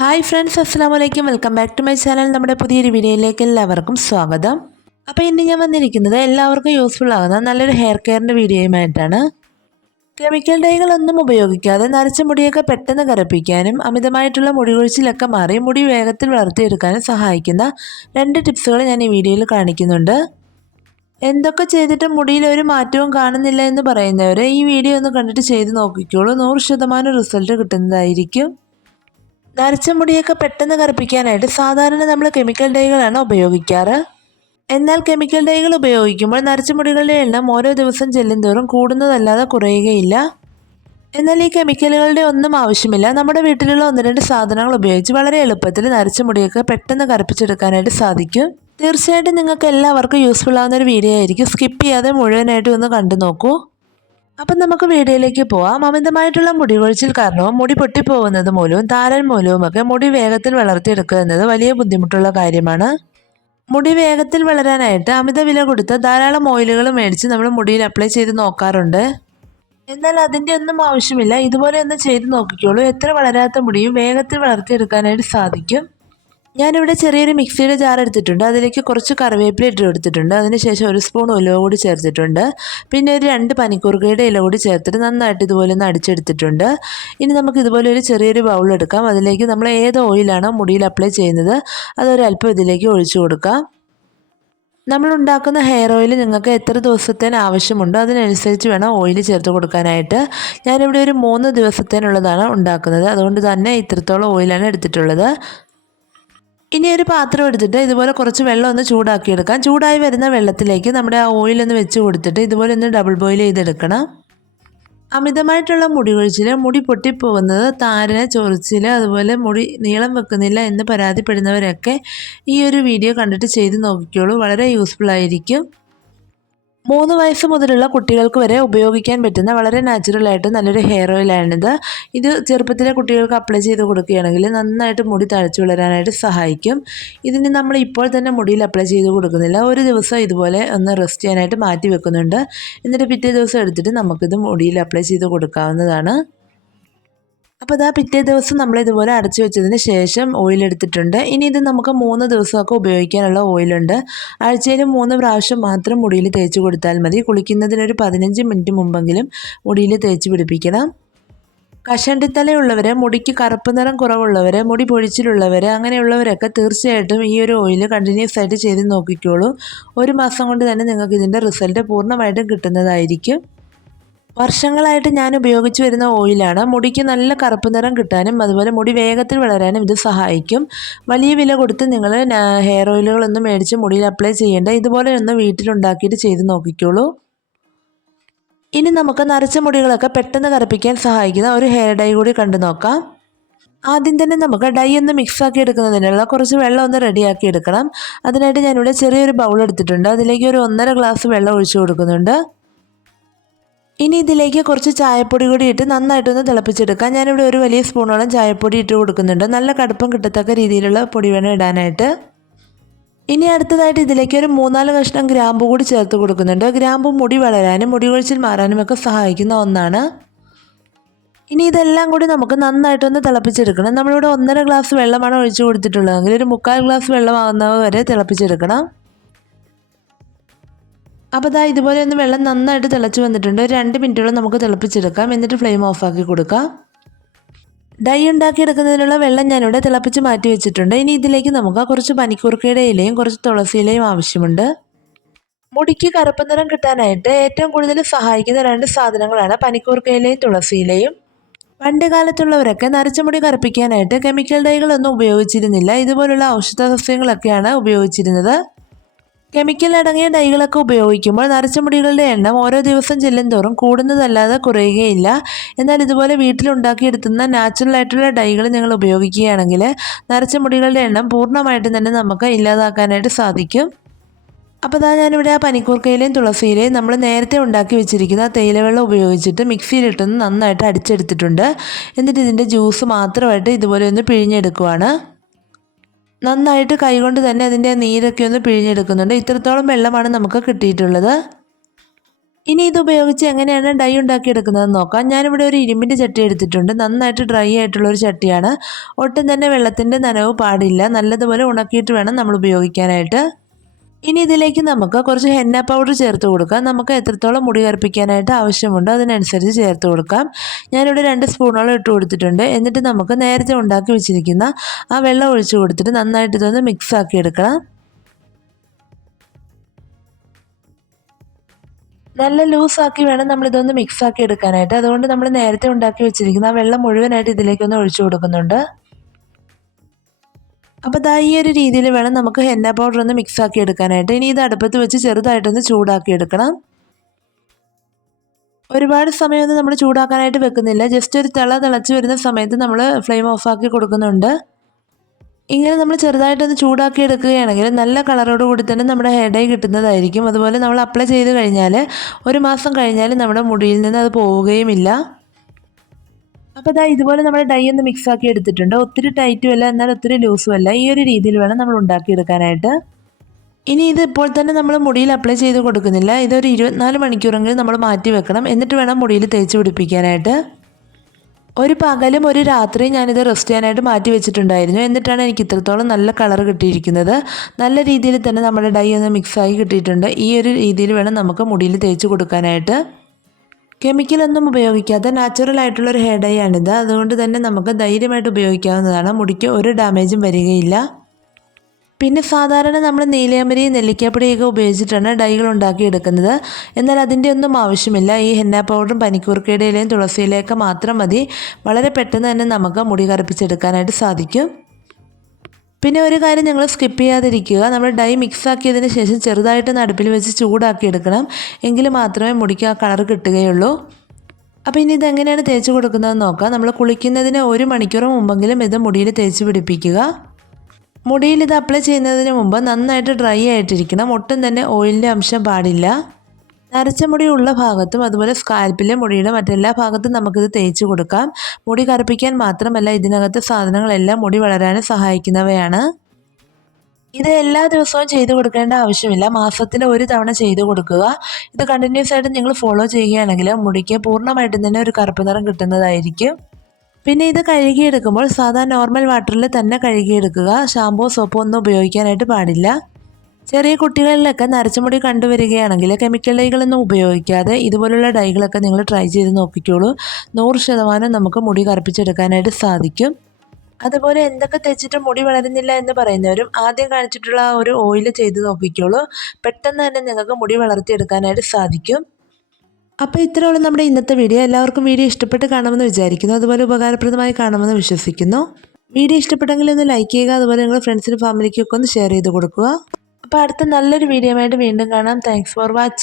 Hi friends അസ്സാം വലൈക്കും welcome back to my channel നമ്മുടെ പുതിയൊരു വീഡിയോയിലേക്ക് എല്ലാവർക്കും സ്വാഗതം. അപ്പോൾ ഇന്ന് ഞാൻ വന്നിരിക്കുന്നത് എല്ലാവർക്കും യൂസ്ഫുൾ ആകുന്ന നല്ലൊരു ഹെയർ കെയറിന്റെ വീഡിയോയുമായിട്ടാണ്. കെമിക്കൽ ഡൈകളൊന്നും ഉപയോഗിക്കാതെ നരച്ച മുടിയൊക്കെ പെട്ടെന്ന് കറുപ്പിക്കാനും അമിതമായിട്ടുള്ള മുടി കൊഴിച്ചിലൊക്കെ മാറി മുടി വേഗത്തിൽ വളർത്തിയെടുക്കാനും സഹായിക്കുന്ന രണ്ട് ടിപ്സുകൾ ഞാൻ ഈ വീഡിയോയിൽ കാണിക്കുന്നുണ്ട്. എന്തൊക്കെ ചെയ്തിട്ടും മുടിയിൽ ഒരു മാറ്റവും കാണുന്നില്ല എന്ന് പറയുന്നവർ ഈ വീഡിയോ ഒന്ന് കണ്ടിട്ട് ചെയ്ത് നോക്കിക്കോളൂ. നൂറ് ശതമാനം റിസൾട്ട് കിട്ടുന്നതായിരിക്കും. നരച്ച മുടിയൊക്കെ പെട്ടെന്ന് കറുപ്പിക്കാനായിട്ട് സാധാരണ നമ്മൾ കെമിക്കൽ ഡൈകളാണ് ഉപയോഗിക്കാറ്. എന്നാൽ കെമിക്കൽ ഡൈകൾ ഉപയോഗിക്കുമ്പോൾ നരച്ച മുടികളുടെ എണ്ണം ഓരോ ദിവസം ചെല്ലുന്തോറും കൂടുന്നതല്ലാതെ കുറയുകയില്ല. എന്നാൽ ഈ കെമിക്കലുകളുടെ ഒന്നും ആവശ്യമില്ല. നമ്മുടെ വീട്ടിലുള്ള ഒന്ന് രണ്ട് സാധനങ്ങൾ ഉപയോഗിച്ച് വളരെ എളുപ്പത്തിൽ നരച്ച മുടിയൊക്കെ പെട്ടെന്ന് കറുപ്പിച്ചെടുക്കാനായിട്ട് സാധിക്കും. തീർച്ചയായിട്ടും നിങ്ങൾക്ക് എല്ലാവർക്കും യൂസ്ഫുൾ ആവുന്ന ഒരു വീഡിയോ ആയിരിക്കും. സ്കിപ്പ് ചെയ്യാതെ മുഴുവനായിട്ട് ഒന്ന് കണ്ടു നോക്കൂ അപ്പം നമുക്ക് വീഡിയോയിലേക്ക് പോവാം. അമിതമായിട്ടുള്ള മുടി കൊഴിച്ചിൽ കാരണവും മുടി പൊട്ടിപ്പോകുന്നത് മൂലവും താരൻ മൂലവും ഒക്കെ മുടി വേഗത്തിൽ വളർത്തിയെടുക്കുക എന്നത് വലിയ ബുദ്ധിമുട്ടുള്ള കാര്യമാണ്. മുടി വേഗത്തിൽ വളരാനായിട്ട് അമിത വില കൊടുത്ത് ധാരാളം ഓയിലുകൾ മേടിച്ച് നമ്മൾ മുടിയിൽ അപ്ലൈ ചെയ്ത് നോക്കാറുണ്ട്. എന്നാൽ അതിന്റെ ഒന്നും ആവശ്യമില്ല. ഇതുപോലെ ഒന്ന് ചെയ്ത് നോക്കിക്കോളൂ. എത്ര വളരാത്ത മുടിയും വേഗത്തിൽ വളർത്തിയെടുക്കാനായിട്ട് സാധിക്കും. ഞാനിവിടെ ചെറിയൊരു മിക്സിയുടെ ജാർ എടുത്തിട്ടുണ്ട്. അതിലേക്ക് കുറച്ച് കറിവേപ്പില ഇട്ട് കൊടുത്തിട്ടുണ്ട്. അതിനുശേഷം ഒരു സ്പൂൺ ഉലുവ കൂടി ചേർത്തിട്ടുണ്ട്. പിന്നെ ഒരു രണ്ട് പനിക്കൂർക്കയുടെ ഇല കൂടി ചേർത്തിട്ട് നന്നായിട്ട് ഇതുപോലെ ഒന്ന് അടിച്ചെടുത്തിട്ടുണ്ട്. ഇനി നമുക്ക് ഇതുപോലെ ഒരു ചെറിയൊരു ബൗൾ എടുക്കാം. അതിലേക്ക് നമ്മൾ ഏത് ഓയിലാണോ മുടിയിൽ അപ്ലൈ ചെയ്യുന്നത് അതൊരല്പം ഇതിലേക്ക് ഒഴിച്ചു കൊടുക്കാം. നമ്മൾ ഉണ്ടാക്കുന്ന ഹെയർ ഓയിൽ നിങ്ങൾക്ക് എത്ര ദിവസത്തേന് ആവശ്യമുണ്ടോ അതിനനുസരിച്ച് വേണം ഓയിൽ ചേർത്ത് കൊടുക്കാനായിട്ട്. ഞാനിവിടെ ഒരു മൂന്ന് ദിവസത്തേനുള്ളതാണ് ഉണ്ടാക്കുന്നത്. അതുകൊണ്ട് തന്നെ ഇത്രത്തോളം ഓയിലാണ് എടുത്തിട്ടുള്ളത്. ഇനി ഒരു പാത്രം എടുത്തിട്ട് ഇതുപോലെ കുറച്ച് വെള്ളം ഒന്ന് ചൂടാക്കിയെടുക്കാം. ചൂടായി വരുന്ന വെള്ളത്തിലേക്ക് നമ്മുടെ ആ ഓയിലൊന്ന് വെച്ച് കൊടുത്തിട്ട് ഇതുപോലെ ഒന്ന് ഡബിൾ ബോയിൽ ചെയ്തെടുക്കണം. അമിതമായിട്ടുള്ള മുടി കൊഴിച്ചിൽ മുടി പൊട്ടിപ്പോകുന്നത് താരനെ ചൊറിച്ചിൽ അതുപോലെ മുടി നീളം വെക്കുന്നില്ല എന്ന് പരാതിപ്പെടുന്നവരൊക്കെ ഈ ഒരു വീഡിയോ കണ്ടിട്ട് ചെയ്ത് നോക്കിക്കോളൂ. വളരെ യൂസ്ഫുൾ ആയിരിക്കും. മൂന്ന് വയസ്സ് മുതലുള്ള കുട്ടികൾക്ക് വരെ ഉപയോഗിക്കാൻ പറ്റുന്ന വളരെ നാച്ചുറലായിട്ട് നല്ലൊരു ഹെയർ ഓയിലാണിത് ഇത് ചെറുപ്പത്തിലെ കുട്ടികൾക്ക് അപ്ലൈ ചെയ്ത് കൊടുക്കുകയാണെങ്കിൽ നന്നായിട്ട് മുടി തഴച്ചു വളരാനായിട്ട് സഹായിക്കും. ഇതിന് നമ്മൾ ഇപ്പോൾ തന്നെ മുടിയിൽ അപ്ലൈ ചെയ്ത് കൊടുക്കുന്നില്ല. ഒരു ദിവസം ഇതുപോലെ ഒന്ന് റെസ്റ്റ് ചെയ്യാനായിട്ട് മാറ്റി വെക്കുന്നുണ്ട്. എന്നിട്ട് പിറ്റേ ദിവസം എടുത്തിട്ട് നമുക്കിത് മുടിയിൽ അപ്ലൈ ചെയ്ത് കൊടുക്കാവുന്നതാണ്. അപ്പോൾ ഇതാ പിറ്റേ ദിവസം നമ്മൾ ഇതുപോലെ അടച്ചു വെച്ചതിന് ശേഷം ഓയിൽ എടുത്തിട്ടുണ്ട്. ഇനി ഇത് നമുക്ക് മൂന്ന് ദിവസമൊക്കെ ഉപയോഗിക്കാനുള്ള ഓയിലുണ്ട് ആഴ്ചയിൽ മൂന്ന് പ്രാവശ്യം മാത്രം മുടിയിൽ തേച്ച് കൊടുത്താൽ മതി. കുളിക്കുന്നതിനൊരു പതിനഞ്ച് മിനിറ്റ് മുമ്പെങ്കിലും മുടിയിൽ തേച്ച് പിടിപ്പിക്കണം. കഷണ്ടിത്തലയുള്ളവർ മുടിക്ക് കറുപ്പ് നിറം കുറവുള്ളവർ മുടി പൊഴിച്ചിലുള്ളവർ അങ്ങനെയുള്ളവരൊക്കെ തീർച്ചയായിട്ടും ഈ ഒരു ഓയിൽ കണ്ടിന്യൂസ് ആയിട്ട് ചെയ്ത് നോക്കിക്കോളൂ. ഒരു മാസം കൊണ്ട് തന്നെ നിങ്ങൾക്ക് ഇതിന്റെ റിസൾട്ട് പൂർണമായിട്ടും കിട്ടുന്നതായിരിക്കും. വർഷങ്ങളായിട്ട് ഞാൻ ഉപയോഗിച്ച് വരുന്ന ഓയിലാണ്. മുടിക്ക് നല്ല കറുപ്പ് നിറം കിട്ടാനും അതുപോലെ മുടി വേഗത്തിൽ വളരാനും ഇത് സഹായിക്കും. വലിയ വില കൊടുത്ത് നിങ്ങൾ ഹെയർ ഓയിലുകളൊന്നും മേടിച്ച് മുടിയിൽ അപ്ലൈ ചെയ്യേണ്ട. ഇതുപോലെ ഒന്ന് വീട്ടിലുണ്ടാക്കിയിട്ട് ചെയ്ത് നോക്കിക്കോളൂ. ഇനി നമുക്ക് നരച്ച മുടികളൊക്കെ പെട്ടെന്ന് കറുപ്പിക്കാൻ സഹായിക്കുന്ന ഒരു ഹെയർ ഡൈ കൂടി കണ്ടു നോക്കാം. ആദ്യം തന്നെ നമുക്ക് ഡൈ ഒന്ന് മിക്സ് ആക്കി എടുക്കുന്നതിനുള്ള കുറച്ച് വെള്ളം ഒന്ന് റെഡിയാക്കി എടുക്കണം. അതിനായിട്ട് ഞാനിവിടെ ചെറിയൊരു ബൗൾ എടുത്തിട്ടുണ്ട്. അതിലേക്ക് ഒരു ഒന്നര ഗ്ലാസ് വെള്ളം ഒഴിച്ചു കൊടുക്കുന്നുണ്ട്. ഇനി ഇതിലേക്ക് കുറച്ച് ചായപ്പൊടി കൂടി ഇട്ട് നന്നായിട്ടൊന്ന് തിളപ്പിച്ചെടുക്കാം. ഞാനിവിടെ ഒരു വലിയ സ്പൂണോളം ചായപ്പൊടി ഇട്ട് കൊടുക്കുന്നുണ്ട്. നല്ല കടുപ്പം കിട്ടത്തക്ക രീതിയിലുള്ള പൊടി വേണം ഇടാനായിട്ട്. ഇനി അടുത്തതായിട്ട് ഇതിലേക്ക് ഒരു മൂന്നാൽ കഷ്ണം ഗ്രാമ്പു കൂടി ചേർത്ത് കൊടുക്കുന്നുണ്ട്. ഗ്രാമ്പു മുടി വളരാനും മുടി കൊഴിച്ചിൽ മാറാനും ഒക്കെ സഹായിക്കുന്ന ഒന്നാണ്. ഇനി ഇതെല്ലാം കൂടി നമുക്ക് നന്നായിട്ടൊന്ന് തിളപ്പിച്ചെടുക്കണം. നമ്മളിവിടെ ഒന്നര ഗ്ലാസ് വെള്ളമാണ് ഒഴിച്ചു കൊടുത്തിട്ടുള്ളതെങ്കിൽ ഒരു മുക്കാൽ ഗ്ലാസ് വെള്ളമാകുന്നവ വരെ തിളപ്പിച്ചെടുക്കണം. അപ്പോൾ ഇതാ ഇതുപോലെ ഒന്ന് വെള്ളം നന്നായിട്ട് തിളച്ച് വന്നിട്ടുണ്ട്. ഒരു രണ്ട് മിനിറ്റോളം നമുക്ക് തിളപ്പിച്ചെടുക്കാം. എന്നിട്ട് ഫ്ലെയിം ഓഫാക്കി കൊടുക്കാം. ഡൈ ഉണ്ടാക്കിയെടുക്കുന്നതിനുള്ള വെള്ളം ഞാനിവിടെ തിളപ്പിച്ച് മാറ്റി വെച്ചിട്ടുണ്ട്. ഇനി ഇതിലേക്ക് നമുക്ക് കുറച്ച് പനിക്കൂർക്കയുടെ ഇലയും കുറച്ച് തുളസി ഇലയും ആവശ്യമുണ്ട്. മുടിക്ക് കറുപ്പ് നിറം കിട്ടാനായിട്ട് ഏറ്റവും കൂടുതൽ സഹായിക്കുന്ന രണ്ട് സാധനങ്ങളാണ് പനിക്കൂർക്കയിലയും തുളസിയിലയും പണ്ട് കാലത്തുള്ളവരൊക്കെ നരച്ച മുടി കറുപ്പിക്കാനായിട്ട് കെമിക്കൽ ഡൈകളൊന്നും ഉപയോഗിച്ചിരുന്നില്ല. ഇതുപോലുള്ള ഔഷധ സസ്യങ്ങളൊക്കെയാണ് ഉപയോഗിച്ചിരുന്നത്. കെമിക്കൽ അടങ്ങിയ ഡൈകളൊക്കെ ഉപയോഗിക്കുമ്പോൾ നരച്ച മുടികളുടെ എണ്ണം ഓരോ ദിവസം ചെല്ലുന്തോറും കൂടുന്നതല്ലാതെ കുറയുകയില്ല. എന്നാൽ ഇതുപോലെ വീട്ടിലുണ്ടാക്കിയെടുത്തുന്ന നാച്ചുറൽ ആയിട്ടുള്ള ഡൈകൾ നിങ്ങൾ ഉപയോഗിക്കുകയാണെങ്കിൽ നരച്ച മുടികളുടെ എണ്ണം പൂർണമായിട്ടും തന്നെ നമുക്ക് ഇല്ലാതാക്കാനായിട്ട് സാധിക്കും. അപ്പോൾ അതാ ഞാനിവിടെ ആ പനിക്കൂർക്കയിലെയും തുളസിയിലെയും നമ്മൾ നേരത്തെ ഉണ്ടാക്കി വെച്ചിരിക്കുന്ന തേയിലവെള്ളം ഉപയോഗിച്ചിട്ട് മിക്സിയിലിട്ടൊന്ന് നന്നായിട്ട് അടിച്ചെടുത്തിട്ടുണ്ട്. എന്നിട്ട് ഇതിന്റെ ജ്യൂസ് മാത്രമായിട്ട് ഇതുപോലെ ഒന്ന് പിഴിഞ്ഞെടുക്കുവാണ്. നന്നായിട്ട് കൈകൊണ്ട് തന്നെ അതിന്റെ നീരൊക്കെ ഒന്ന് പിഴിഞ്ഞെടുക്കുന്നുണ്ട്. ഇത്രത്തോളം വെള്ളമാണ് നമുക്ക് കിട്ടിയിട്ടുള്ളത്. ഇനി ഇത് ഉപയോഗിച്ച് എങ്ങനെയാണ് ഡൈ ഉണ്ടാക്കിയെടുക്കുന്നതെന്ന് നോക്കാം. ഞാനിവിടെ ഒരു ഇരുമ്പിന്റെ ചട്ടി എടുത്തിട്ടുണ്ട്. നന്നായിട്ട് ഡ്രൈ ആയിട്ടുള്ള ഒരു ചട്ടിയാണ്. ഒട്ടും തന്നെ വെള്ളത്തിന്റെ നനവ് പാടില്ല. നല്ലതുപോലെ ഉണക്കിയിട്ട് വേണം നമ്മൾ ഉപയോഗിക്കാനായിട്ട്. ഇനി ഇതിലേക്ക് നമുക്ക് കുറച്ച് ഹെന്ന പൗഡർ ചേർത്ത് കൊടുക്കാം. നമുക്ക് എത്രത്തോളം മുടി കറുപ്പിക്കാനായിട്ട് ആവശ്യമുണ്ടോ അതിനനുസരിച്ച് ചേർത്ത് കൊടുക്കാം. ഞാനിവിടെ രണ്ട് സ്പൂണോളം ഇട്ട് കൊടുത്തിട്ടുണ്ട്. എന്നിട്ട് നമുക്ക് നേരത്തെ ഉണ്ടാക്കി വെച്ചിരിക്കുന്ന ആ വെള്ളം ഒഴിച്ചു കൊടുത്തിട്ട് നന്നായിട്ട് ഇതൊന്ന് മിക്സ് ആക്കി എടുക്കണം. നല്ല ലൂസാക്കി വേണം നമ്മൾ ഇതൊന്ന് മിക്സ് ആക്കി എടുക്കാനായിട്ട്. അതുകൊണ്ട് നമ്മൾ നേരത്തെ ഉണ്ടാക്കി വെച്ചിരിക്കുന്ന ആ വെള്ളം മുഴുവനായിട്ട് ഇതിലേക്കൊന്ന് ഒഴിച്ചു കൊടുക്കുന്നുണ്ട്. അപ്പോൾ ദാ ഈ ഒരു രീതിയിൽ വേണം നമുക്ക് ഹെന്ന പൗഡർ ഒന്ന് മിക്സ് ആക്കി എടുക്കാനായിട്ട്. ഇനി ഇത് അടുപ്പത്ത് വെച്ച് ചെറുതായിട്ടൊന്ന് ചൂടാക്കി എടുക്കണം. ഒരുപാട് സമയമൊന്നും നമ്മൾ ചൂടാക്കാനായിട്ട് വെക്കുന്നില്ല. ജസ്റ്റ് ഒരു തിള തിളച്ച് വരുന്ന സമയത്ത് നമ്മൾ ഫ്ലെയിം ഓഫാക്കി കൊടുക്കുന്നുണ്ട്. ഇങ്ങനെ നമ്മൾ ചെറുതായിട്ടൊന്ന് ചൂടാക്കി എടുക്കുകയാണെങ്കിൽ നല്ല കളറോട് കൂടി തന്നെ നമ്മുടെ ഹെയർ ഡൈ കിട്ടുന്നതായിരിക്കും. അതുപോലെ നമ്മൾ അപ്ലൈ ചെയ്ത് കഴിഞ്ഞാൽ ഒരു മാസം കഴിഞ്ഞാൽ നമ്മുടെ മുടിയിൽ നിന്ന് അത് പോവുകയുമില്ല. അപ്പോൾ ഇതാ ഇതുപോലെ നമ്മൾ ഡൈ ഒന്ന് മിക്സ് ആക്കി എടുത്തിട്ടുണ്ട്. ഒത്തിരി ടൈറ്റും അല്ല എന്നാൽ ഒത്തിരി ലൂസും അല്ല. ഈ ഒരു രീതിയിൽ വേണം നമ്മൾ ഉണ്ടാക്കിയെടുക്കാനായിട്ട്. ഇനി ഇത് ഇപ്പോൾ തന്നെ നമ്മൾ മുടിയിൽ അപ്ലൈ ചെയ്ത് കൊടുക്കുന്നില്ല. ഇതൊരു ഇരുപത്തിനാല് മണിക്കൂറെങ്കിലും നമ്മൾ മാറ്റി വെക്കണം. എന്നിട്ട് വേണം മുടിയിൽ തേച്ച് പിടിപ്പിക്കാനായിട്ട്. ഒരു പകലും ഒരു രാത്രിയും ഞാനിത് റെസ്റ്റ് ചെയ്യാനായിട്ട് മാറ്റി വെച്ചിട്ടുണ്ടായിരുന്നു. എന്നിട്ടാണ് എനിക്ക് ഇത്രത്തോളം നല്ല കളർ കിട്ടിയിരിക്കുന്നത്. നല്ല രീതിയിൽ തന്നെ നമ്മുടെ ഡൈ ഒന്ന് മിക്സായി കിട്ടിയിട്ടുണ്ട്. ഈ ഒരു രീതിയിൽ വേണം നമുക്ക് മുടിയിൽ തേച്ച് കൊടുക്കാനായിട്ട്. കെമിക്കലൊന്നും ഉപയോഗിക്കാത്ത നാച്ചുറൽ ആയിട്ടുള്ള ഒരു ഹെയർ ഡൈ ആണിത്. അതുകൊണ്ട് തന്നെ നമുക്ക് ധൈര്യമായിട്ട് ഉപയോഗിക്കാവുന്നതാണ്. മുടിക്ക് ഒരു ഡാമേജും വരികയില്ല. പിന്നെ സാധാരണ നമ്മൾ നീലയമരി നെല്ലിക്കാപ്പൊടിയൊക്കെ ഉപയോഗിച്ചിട്ടാണ് ഡൈകൾ ഉണ്ടാക്കിയെടുക്കുന്നത്. എന്നാൽ അതിന്റെ ഒന്നും ആവശ്യമില്ല. ഈ ഹെന്ന പൗഡറും പനിക്കൂർക്കയുടെ ഇലയും തുളസിയിലയൊക്കെ മാത്രം മതി. വളരെ പെട്ടെന്ന് തന്നെ നമുക്ക് മുടി കറുപ്പിച്ചെടുക്കാനായിട്ട് സാധിക്കും. പിന്നെ ഒരു കാര്യം ഞങ്ങൾ സ്കിപ്പ് ചെയ്യാതിരിക്കുക. നമ്മൾ ഡൈ മിക്സ് ആക്കിയതിന് ശേഷം ചെറുതായിട്ട് നടുപ്പിൽ വെച്ച് ചൂടാക്കി എടുക്കണം. എങ്കിൽ മാത്രമേ മുടിക്ക് ആ കളർ കിട്ടുകയുള്ളൂ. അപ്പോൾ ഇനി ഇതെങ്ങനെയാണ് തേച്ച് കൊടുക്കുന്നതെന്ന് നോക്കാം. നമ്മൾ കുളിക്കുന്നതിന് ഒരു മണിക്കൂർ മുമ്പെങ്കിലും ഇത് മുടിയിൽ തേച്ച് പിടിപ്പിക്കുക. മുടിയിൽ ഇത് അപ്ലൈ ചെയ്യുന്നതിന് മുമ്പ് നന്നായിട്ട് ഡ്രൈ ആയിട്ടിരിക്കണം. ഒട്ടും തന്നെ ഓയിലിന്റെ അംശം പാടില്ല. നരച്ച മുടി ഉള്ള ഭാഗത്തും അതുപോലെ സ്കാൽപ്പിലെ മുടിയുടെ മറ്റെല്ലാ ഭാഗത്തും നമുക്കിത് തേച്ച് കൊടുക്കാം. മുടി കറുപ്പിക്കാൻ മാത്രമല്ല ഇതിനകത്തെ സാധനങ്ങളെല്ലാം മുടി വളരാനും സഹായിക്കുന്നവയാണ്. ഇത് എല്ലാ ദിവസവും ചെയ്തു കൊടുക്കേണ്ട ആവശ്യമില്ല. മാസത്തിൽ ഒരു തവണ ചെയ്തു കൊടുക്കുക. ഇത് കണ്ടിന്യൂസ് ആയിട്ട് നിങ്ങൾ ഫോളോ ചെയ്യുകയാണെങ്കിൽ മുടിക്ക് പൂർണമായിട്ടും തന്നെ ഒരു കറുപ്പ് നിറം കിട്ടുന്നതായിരിക്കും. പിന്നെ ഇത് കഴുകിയെടുക്കുമ്പോൾ സാധാ നോർമൽ വാട്ടറിൽ തന്നെ കഴുകിയെടുക്കുക. ഷാമ്പോ സോപ്പോ ഒന്നും ഉപയോഗിക്കാനായിട്ട് പാടില്ല. ചെറിയ കുട്ടികളിലൊക്കെ നരച്ചുമുടി കണ്ടുവരികയാണെങ്കിൽ കെമിക്കൽ ഡൈകളൊന്നും ഉപയോഗിക്കാതെ ഇതുപോലുള്ള ഡൈകളൊക്കെ നിങ്ങൾ ട്രൈ ചെയ്ത് നോക്കിക്കോളൂ. നൂറ് ശതമാനം നമുക്ക് മുടി കറുപ്പിച്ചെടുക്കാനായിട്ട് സാധിക്കും. അതുപോലെ എന്തൊക്കെ തേച്ചിട്ട് മുടി വളരുന്നില്ല എന്ന് പറയുന്നവരും ആദ്യം കാണിച്ചിട്ടുള്ള ആ ഒരു ഓയിൽ ചെയ്ത് നോക്കിക്കോളൂ. പെട്ടെന്ന് തന്നെ നിങ്ങൾക്ക് മുടി വളർത്തിയെടുക്കാനായിട്ട് സാധിക്കും. അപ്പോൾ ഇത്രയുള്ള നമ്മുടെ ഇന്നത്തെ വീഡിയോ. എല്ലാവർക്കും വീഡിയോ ഇഷ്ടപ്പെട്ട് കാണുമെന്ന് വിചാരിക്കുന്നു. അതുപോലെ ഉപകാരപ്രദമായി കാണുമെന്ന് വിശ്വസിക്കുന്നു. വീഡിയോ ഇഷ്ടപ്പെട്ടെങ്കിൽ ഒന്ന് ലൈക്ക് ചെയ്യുക. അതുപോലെ നിങ്ങളുടെ ഫ്രണ്ട്സിനും ഫാമിലിക്കും ഒക്കെ ഒന്ന് ഷെയർ ചെയ്ത് കൊടുക്കുക. അപ്പോൾ അടുത്ത നല്ലൊരു വീഡിയോ ആയിട്ട് വീണ്ടും കാണാം. Thanks for watching